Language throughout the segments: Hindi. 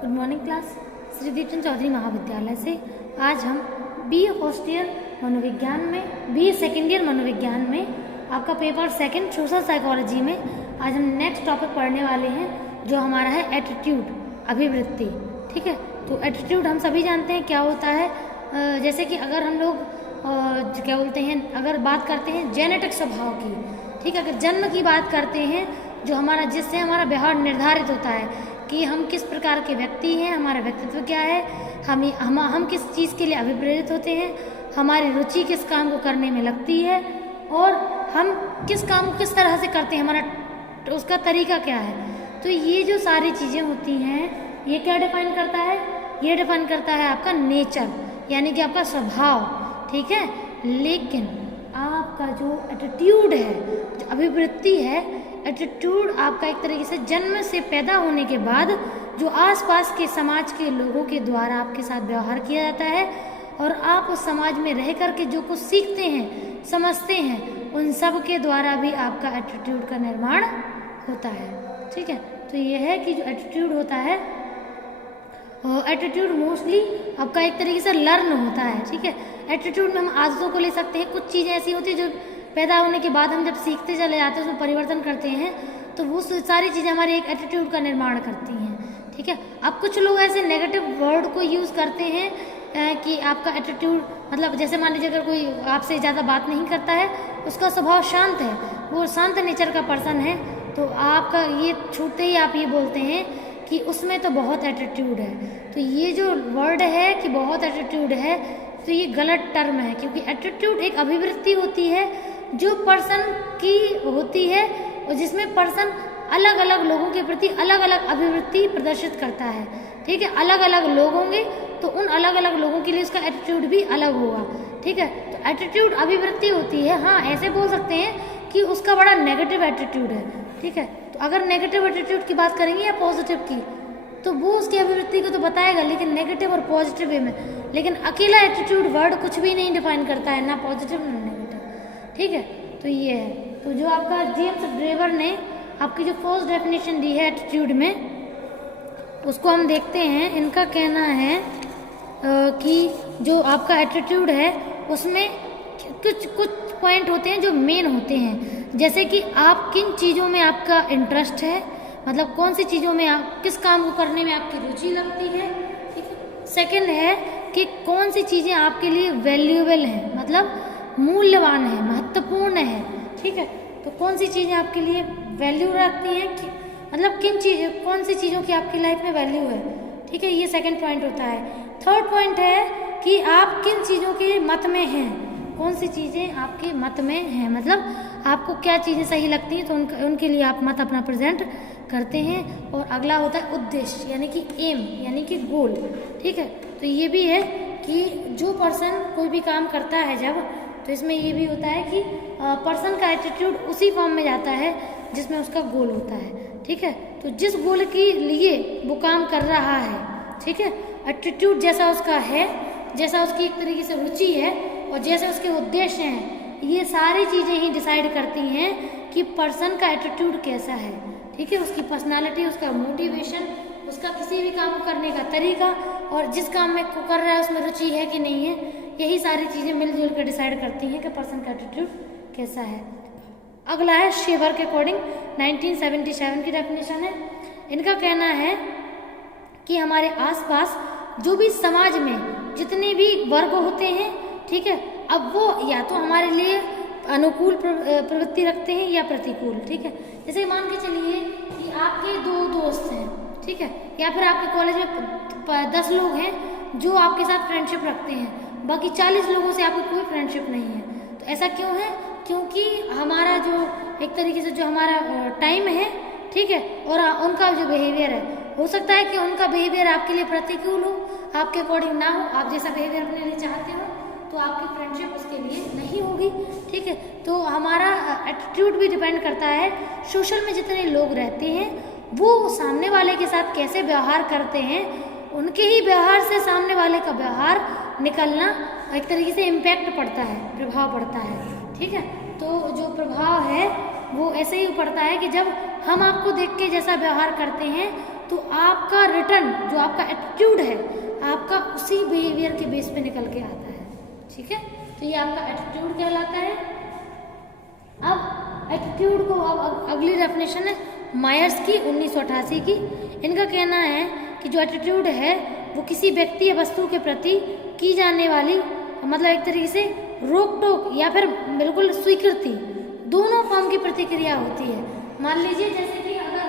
Good morning class. Shri Deepchand Chaudhary महाविद्यालय से आज हम बीए फर्स्ट ईयर मनोविज्ञान में, बीए सेकेंड ईयर मनोविज्ञान में आपका पेपर सेकंड सोशल साइकोलॉजी में आज हम नेक्स्ट टॉपिक पढ़ने वाले हैं, जो हमारा है एटीट्यूड, अभिवृत्ति। ठीक है, तो एटीट्यूड हम सभी जानते हैं क्या होता है। जैसे कि अगर हम लोग क्या बोलते हैं, अगर बात करते हैं जेनेटिक स्वभाव की, ठीक है, अगर जन्म की बात करते हैं, जो हमारा जिससे हमारा व्यवहार निर्धारित होता है कि हम किस प्रकार के व्यक्ति हैं, हमारा व्यक्तित्व क्या है, हम किस चीज़ के लिए अभिप्रेरित होते हैं, हमारी रुचि किस काम को करने में लगती है और हम किस काम को किस तरह से करते हैं, हमारा उसका तरीका क्या है। तो ये जो सारी चीज़ें होती हैं, ये क्या डिफाइन करता है, ये डिफाइन करता है आपका नेचर, यानी कि आपका स्वभाव। ठीक है, लेकिन आपका जो एटीट्यूड है, जो अभिवृत्ति है, एटीट्यूड आपका एक तरीके से जन्म से पैदा होने के बाद जो आसपास के समाज के लोगों के द्वारा आपके साथ व्यवहार किया जाता है और आप उस समाज में रह कर के जो कुछ सीखते हैं, समझते हैं, उन सब के द्वारा भी आपका एटीट्यूड का निर्माण होता है। ठीक है, तो ये है कि जो एटीट्यूड होता है, एटीट्यूड मोस्टली आपका एक तरीके से लर्न होता है। ठीक है, एटीट्यूड में हम आदतों को ले सकते हैं। कुछ चीज़ें ऐसी होती है जो पैदा होने के बाद हम जब सीखते चले जाते हैं, उसमें परिवर्तन करते हैं, तो वो सारी चीज़ें हमारे एक एटीट्यूड का निर्माण करती हैं। ठीक है, अब कुछ लोग ऐसे नेगेटिव वर्ड को यूज़ करते हैं कि आपका एटीट्यूड, मतलब जैसे मान लीजिए अगर कोई आपसे ज़्यादा बात नहीं करता है, उसका स्वभाव शांत है, वो शांत नेचर का पर्सन है, तो आपका ये छूटते ही आप ये बोलते हैं कि उसमें तो बहुत एटीट्यूड है। तो ये जो वर्ड है कि बहुत एटीट्यूड है, तो ये गलत टर्म है, क्योंकि एटीट्यूड एक अभिवृत्ति होती है जो पर्सन की होती है और जिसमें पर्सन अलग अलग लोगों के प्रति अलग अलग अभिवृत्ति प्रदर्शित करता है। ठीक है, अलग अलग लोग होंगे तो उन अलग अलग लोगों के लिए उसका एटीट्यूड भी अलग होगा। ठीक है, तो एटीट्यूड अभिवृत्ति होती है। हाँ, ऐसे बोल सकते हैं कि उसका बड़ा नेगेटिव एटीट्यूड है। ठीक है, तो अगर नेगेटिव एटीट्यूड की बात करेंगे या पॉजिटिव की, तो वो उसकी अभिवृत्ति को तो बताएगा, लेकिन नेगेटिव और पॉजिटिव वे में। लेकिन अकेला एटीट्यूड वर्ड कुछ भी नहीं डिफाइन करता है, ना पॉजिटिव ना नेगेटिव। ठीक है, तो ये है। तो जो आपका जेम्स ड्रेवर ने आपकी जो फर्स्ट डेफिनेशन दी है एटीट्यूड में, उसको हम देखते हैं। इनका कहना है कि जो आपका एटीट्यूड है उसमें कुछ पॉइंट होते हैं जो मेन होते हैं, जैसे कि आप किन चीज़ों में आपका इंटरेस्ट है, मतलब कौन सी चीज़ों में आप किस काम को करने में आपकी रुचि लगती है। ठीक है, सेकेंड है कि कौन सी चीज़ें आपके लिए वैल्यूएबल हैं, मतलब मूल्यवान है, महत्वपूर्ण है। ठीक है, तो कौन सी चीज़ें आपके लिए वैल्यू रखती हैं, कि मतलब कौन सी चीज़ों की आपकी लाइफ में वैल्यू है। ठीक है, ये सेकंड पॉइंट होता है। थर्ड पॉइंट है कि आप किन चीज़ों के मत में हैं, कौन सी चीज़ें आपके मत में हैं, मतलब आपको क्या चीज़ें सही लगती हैं, तो उनके लिए आप मत अपना प्रेजेंट करते हैं। और अगला होता है उद्देश्य, यानी कि एम, यानी कि गोल। ठीक है, तो ये भी है कि जो पर्सन कोई भी काम करता है जब, तो इसमें ये भी होता है कि पर्सन का एटीट्यूड उसी फॉर्म में जाता है जिसमें उसका गोल होता है। ठीक है, तो जिस गोल के लिए वो काम कर रहा है, ठीक है, एटीट्यूड जैसा उसका है, जैसा उसकी एक तरीके से रुचि है और जैसे उसके उद्देश्य हैं, ये सारी चीज़ें ही डिसाइड करती हैं कि पर्सन का एटीट्यूड कैसा है। ठीक है, उसकी पर्सनालिटी, उसका मोटिवेशन, उसका किसी भी काम को करने का तरीका और जिस काम में को कर रहा है उसमें रुचि है कि नहीं है, यही सारी चीज़ें मिलजुल कर डिसाइड करती हैं कि पर्सन का एटीट्यूड कैसा है। अगला है शेवर के अकॉर्डिंग 1977 की डेफिनेशन है। इनका कहना है कि हमारे आसपास जो भी समाज में जितने भी वर्ग होते हैं, ठीक है, अब वो या तो हमारे लिए अनुकूल प्रवृत्ति रखते हैं या प्रतिकूल। ठीक है, जैसे मान के चलिए कि आपके दो दोस्त हैं, ठीक है, या फिर आपके कॉलेज में 10 लोग हैं जो आपके साथ फ्रेंडशिप रखते हैं, बाकी 40 लोगों से आपकी कोई फ्रेंडशिप नहीं है। तो ऐसा क्यों है? क्योंकि हमारा जो एक तरीके से जो हमारा टाइम है, ठीक है, और उनका जो बिहेवियर है, हो सकता है कि उनका बिहेवियर आपके लिए प्रतिकूल हो, आपके अकॉर्डिंग ना हो, आप जैसा बिहेवियर अपने लिए चाहते हो, तो आपकी फ्रेंडशिप उसके लिए नहीं होगी। ठीक है, तो हमारा एटीट्यूड भी डिपेंड करता है सोशल में जितने लोग रहते हैं वो सामने वाले के साथ कैसे व्यवहार करते हैं, उनके ही व्यवहार से सामने वाले का व्यवहार निकलना एक तरीके से इम्पैक्ट पड़ता है, प्रभाव पड़ता है। ठीक है, तो जो प्रभाव है वो ऐसे ही पड़ता है कि जब हम आपको देख के जैसा व्यवहार करते हैं तो आपका रिटर्न फौरन जो आपका एटीट्यूड है आपका उसी बिहेवियर के बेस पे निकल के आता है, ठीक है। तो ये आपका एटीट्यूड कहलाता है। अब एटीट्यूड को अब अगली डेफिनेशन है मायर्स की 1988 की। इनका कहना है कि जो एटीट्यूड है वो किसी व्यक्ति या वस्तु के प्रति की जाने वाली मतलब एक तरीके से रोक टोक या फिर बिल्कुल स्वीकृति, दोनों फॉर्म की प्रतिक्रिया होती है। मान लीजिए जैसे कि अगर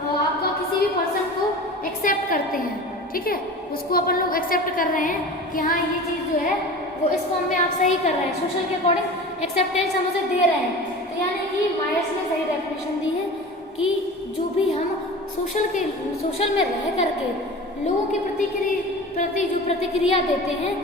हम आपका किसी भी पर्सन को एक्सेप्ट करते हैं, ठीक है, उसको अपन लोग एक्सेप्ट कर रहे हैं कि हाँ ये चीज़ जो है वो इस फॉर्म में आप सही कर रहे हैं, सोशल के अकॉर्डिंग एक्सेप्टेंस हम उसे दे रहे हैं। तो यानी कि मायर्स ने सही डेफिनेशन दी है कि जो भी हम सोशल में रह करके लोगों की प्रति जो प्रतिक्रिया देते हैं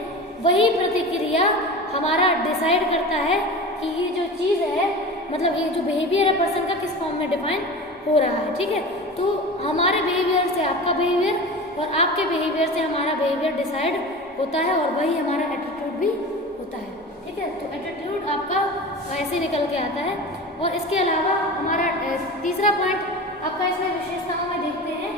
वही प्रतिक्रिया हमारा डिसाइड करता है कि ये जो चीज़ है मतलब ये जो बिहेवियर है पर्सन का किस फॉर्म में डिफाइन हो रहा है, ठीक है। तो हमारे बिहेवियर से आपका बिहेवियर और आपके बिहेवियर से हमारा बिहेवियर डिसाइड होता है और वही हमारा एटीट्यूड भी होता है, ठीक है। तो एटीट्यूड आपका ऐसे निकल के आता है। और इसके अलावा हमारा तीसरा पॉइंट आपका इसमें विशेषताओं में देखते हैं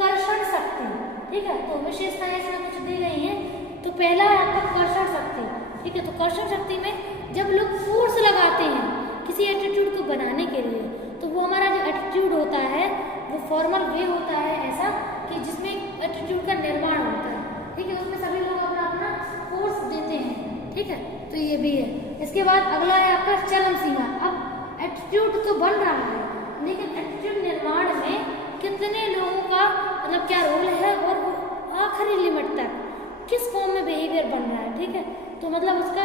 कर्षण शक्ति, ठीक है। तो विशेषताएं इसमें कुछ दी गई हैं। तो पहला है आपका कर्षण शक्ति, ठीक है। तो कर्षण शक्ति में जब लोग फोर्स लगाते हैं किसी एटीट्यूड को बनाने के लिए तो वो हमारा जो एटीट्यूड होता है वो फॉर्मल वे होता है ऐसा कि जिसमें एटीट्यूड का निर्माण होता है, ठीक है। उसमें सभी लोग अपना अपना फोर्स देते हैं, ठीक है। तो ये भी है। इसके बाद अगला है आपका चरम सीमा। अब एटीट्यूड तो बन रहा है लेकिन एटीट्यूड निर्माण में कितने लोगों का मतलब क्या रोल है और वो आखिरी लिमिट तक किस फॉर्म में बिहेवियर बन रहा है, ठीक है। तो मतलब उसका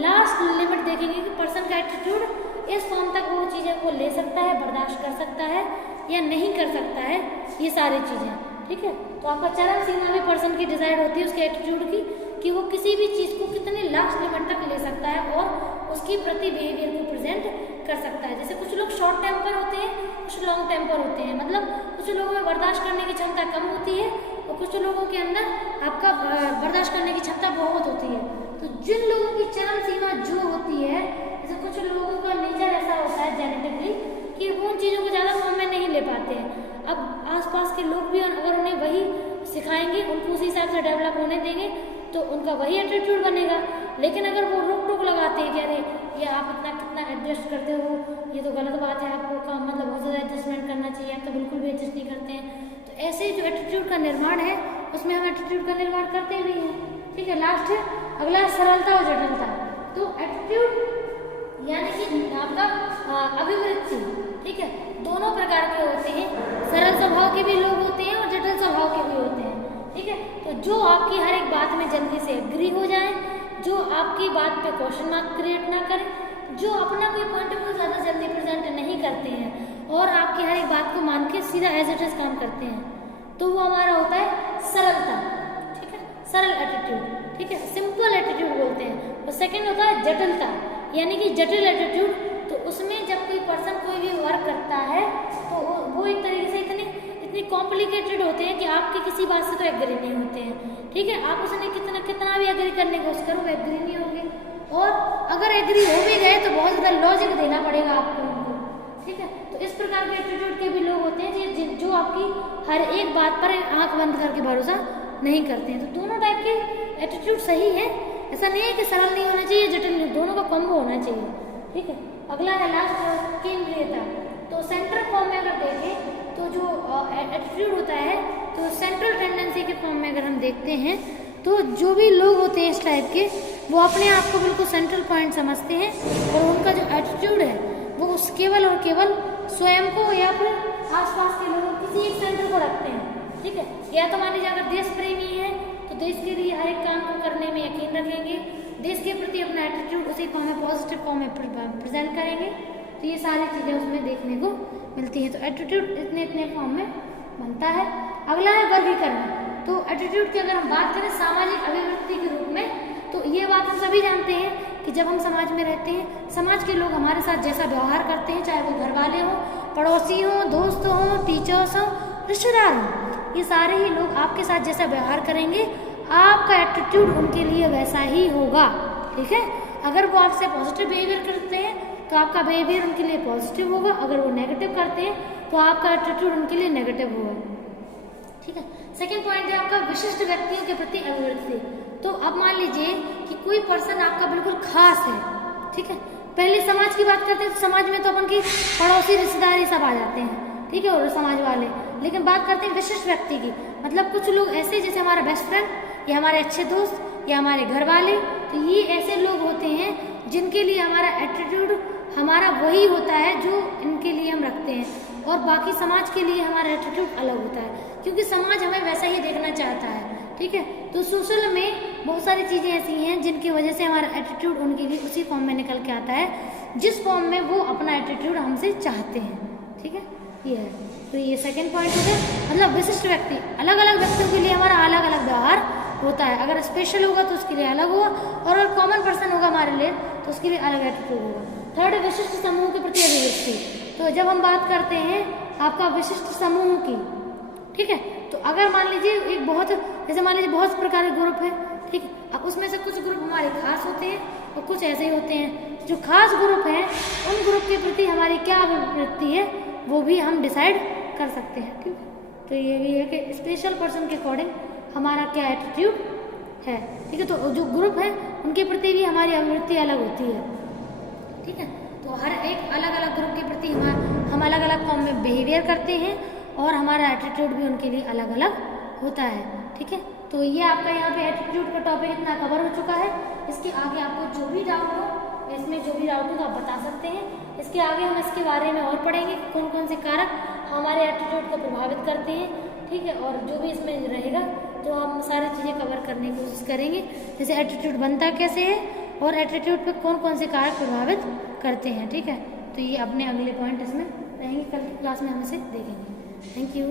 लास्ट लिमिट देखेंगे कि पर्सन का एटीट्यूड इस फॉर्म तक वो चीज़ें को ले सकता है, बर्दाश्त कर सकता है या नहीं कर सकता है, ये सारी चीज़ें, ठीक है। तो आपका चरम सीमा भी पर्सन की डिसाइड होती है उसके एटीट्यूड की कि वो किसी भी चीज़ को कितने लास्ट लिमिट तक ले सकता है और उसकी प्रति बिहेवियर को प्रेजेंट कर सकता है। जैसे कुछ लोग शॉर्ट टेम्पर होते हैं, कुछ लॉन्ग टेम्पर होते हैं, मतलब कुछ लोगों में बर्दाश्त करने की क्षमता कम होती है और कुछ लोगों के अंदर आपका बर्दाश्त करने की क्षमता बहुत होती है। तो जिन लोगों की चरम सीमा जो होती है, जैसे कुछ लोगों का नेचर ऐसा होता है जेनेटिकली कि वो उन चीज़ों को ज़्यादा फॉर्म में नहीं ले पाते हैं। अब आसपास के लोग भी अगर उन्हें वही सिखाएंगे, उनको उसी हिसाब से डेवलप होने देंगे तो उनका वही एटीट्यूड बनेगा। लेकिन अगर वो रोक टोक लगाते हैं कि अरे ये आप इतना कितना एडजस्ट करते हो, ये तो गलत बात है, आपको काम मतलब बहुत ज़्यादा एडजस्टमेंट करना चाहिए, आप तो बिल्कुल भी एडजस्ट नहीं करते हैं, तो ऐसे जो एटीट्यूड का निर्माण है उसमें हम एटीट्यूड का निर्माण करते भी हैं, ठीक है। लास्ट है अगला है सरलता और जटिलता। तो एटीट्यूड यानी कि आपका अभिवृत्ति, ठीक है, दोनों प्रकार के होते हैं। सरल स्वभाव के भी लोग होते हैं और जटिल स्वभाव के भी होते हैं, ठीक है। तो जो आपकी हर एक बात में जल्दी से एग्री हो जाए, जो आपकी बात पे क्वेश्चन मार्क क्रिएट ना करें, जो अपना कोई पॉइंट ऑफ व्यू ज़्यादा जल्दी प्रेजेंट नहीं करते हैं और आपकी हर एक बात को मान के सीधा एज इट इज काम करते हैं, तो वो हमारा होता है सरलता, ठीक है, सरल एटीट्यूड, ठीक है, सिंपल एटीट्यूड बोलते हैं। और सेकेंड होता है जटिलता, यानी कि जटिल एटीट्यूड। तो उसमें जब कोई पर्सन कोई भी वर्क करता है तो वो एक तरीके से इतनी कॉम्प्लिकेटेड होते हैं कि आपके किसी बात से तो एग्री नहीं होते हैं, ठीक है। आप उसने कितना भी एग्री करने की कोशिश करो वो एग्री नहीं होंगे, और अगर एग्री हो भी गए तो बहुत ज़्यादा लॉजिक देना पड़ेगा आपको उनको, ठीक है। तो इस प्रकार के एटीट्यूड के भी लोग होते हैं जो आपकी हर एक बात पर आंख बंद करके भरोसा नहीं करते हैं। तो दोनों टाइप के एटीट्यूड सही है, ऐसा नहीं है कि सरल नहीं होना चाहिए, जटिल नहीं, दोनों का कॉम्बो होना चाहिए, ठीक है। अगला है लास्ट केंद्रीयता। तो सेंट्रल फॉर्म में अगर देखें तो जो एटीट्यूड होता है तो सेंट्रल टेंडेंसी के फॉर्म में अगर हम देखते हैं तो जो भी लोग होते हैं इस टाइप के वो अपने आप को बिल्कुल सेंट्रल पॉइंट समझते हैं और उनका जो एटीट्यूड है वो केवल और केवल स्वयं को या फिर आसपास के लोगों किसी एक सेंटर को रखते हैं, ठीक है। या तो मान लीजिए अगर देश प्रेमी है तो देश के लिए हर एक काम को करने में यकीन रखेंगे, देश के प्रति अपना एटीट्यूड उसी फॉर्म में पॉजिटिव फॉर्म में प्रेजेंट करेंगे। तो ये सारी चीज़ें उसमें देखने को मिलती हैं। तो एटीट्यूड इतने फॉर्म में बनता है। अगला है वर्गीकरण। तो एटीट्यूड की अगर हम बात करें सामाजिक अभिव्यक्ति के रूप में, तो ये बात हम सभी जानते हैं कि जब हम समाज में रहते हैं, समाज के लोग हमारे साथ जैसा व्यवहार करते हैं, चाहे वो घर वाले हों, पड़ोसी हों, दोस्त हों, टीचर्स हों, रिश्तेदार हों, ये सारे ही लोग आपके साथ जैसा व्यवहार करेंगे, आपका एटीट्यूड उनके लिए वैसा ही होगा, ठीक है। अगर वो आपसे पॉजिटिव बिहेवियर करते हैं तो आपका बिहेवियर उनके लिए पॉजिटिव होगा, अगर वो नेगेटिव करते हैं तो आपका एटीट्यूड उनके लिए नेगेटिव होगा, ठीक है। सेकंड पॉइंट है आपका विशिष्ट व्यक्तियों के प्रति अभिवृत्ति। तो अब मान लीजिए कि कोई पर्सन आपका बिल्कुल खास है, ठीक है। पहले समाज की बात करते हैं तो समाज में तो अपन की पड़ोसी रिश्तेदार सब आ जाते हैं, ठीक है, और समाज वाले। लेकिन बात करते हैं विशिष्ट व्यक्ति की, मतलब कुछ लोग ऐसे जैसे हमारा बेस्ट फ्रेंड या हमारे अच्छे दोस्त या हमारे घर वाले, तो ये ऐसे लोग होते हैं जिनके लिए हमारा एटीट्यूड हमारा वही होता है जो इनके लिए हम रखते हैं, और बाकी समाज के लिए हमारा एटीट्यूड अलग होता है, क्योंकि समाज हमें वैसा ही देखना चाहता है, ठीक है। तो सोशल में बहुत सारी चीज़ें ऐसी हैं जिनकी वजह से हमारा एटीट्यूड उनके लिए उसी फॉर्म में निकल के आता है जिस फॉर्म में वो अपना एटीट्यूड हमसे चाहते हैं, ठीक है। ये है, तो ये सेकंड पॉइंट हो गया, मतलब विशिष्ट व्यक्ति। अलग अलग व्यक्तियों के लिए हमारा अलग अलग व्यवहार होता है, अगर स्पेशल होगा तो उसके लिए अलग होगा, और अगर कॉमन पर्सन होगा हमारे लिए तो उसके लिए अलग एटीट्यूड होगा। थर्ड, विशिष्ट समूह के प्रति अभिव्यक्ति। तो जब हम बात करते हैं आपका विशिष्ट समूह की, ठीक है, तो अगर मान लीजिए एक बहुत, जैसे मान लीजिए बहुत प्रकार के ग्रुप है, ठीक है, अब उसमें से कुछ ग्रुप हमारे खास होते हैं और कुछ ऐसे ही होते हैं। जो खास ग्रुप है उन ग्रुप के प्रति हमारी क्या अभिवृत्ति है वो भी हम डिसाइड कर सकते हैं, ठीक है। तो ये भी है कि स्पेशल पर्सन के अकॉर्डिंग हमारा क्या एटीट्यूड है, ठीक है। तो जो ग्रुप है उनके प्रति भी हमारी अभिवृत्ति अलग होती है, ठीक है। तो हर एक अलग अलग ग्रुप के प्रति हम अलग अलग फॉर्म में बिहेवियर करते हैं और हमारा एटीट्यूड भी उनके लिए अलग अलग होता है, ठीक है। तो ये आपका यहाँ पे एटीट्यूड का टॉपिक इतना कवर हो चुका है। इसके आगे आपको जो भी डाउट हो, इसमें जो भी डाउट हो तो आप बता सकते हैं। इसके आगे हम इसके बारे में और पढ़ेंगे कौन कौन से कारक हमारे एटीट्यूड को प्रभावित करते हैं, ठीक है, और जो भी इसमें रहेगा तो हम सारी चीज़ें कवर करने की कोशिश करेंगे, जैसे एटीट्यूड बनता कैसे है और एटीट्यूड पे कौन कौन से कारक प्रभावित करते हैं, ठीक है। तो ये अपने अगले पॉइंट इसमें रहेंगे, कल की क्लास में हम इसे देखेंगे। Thank you.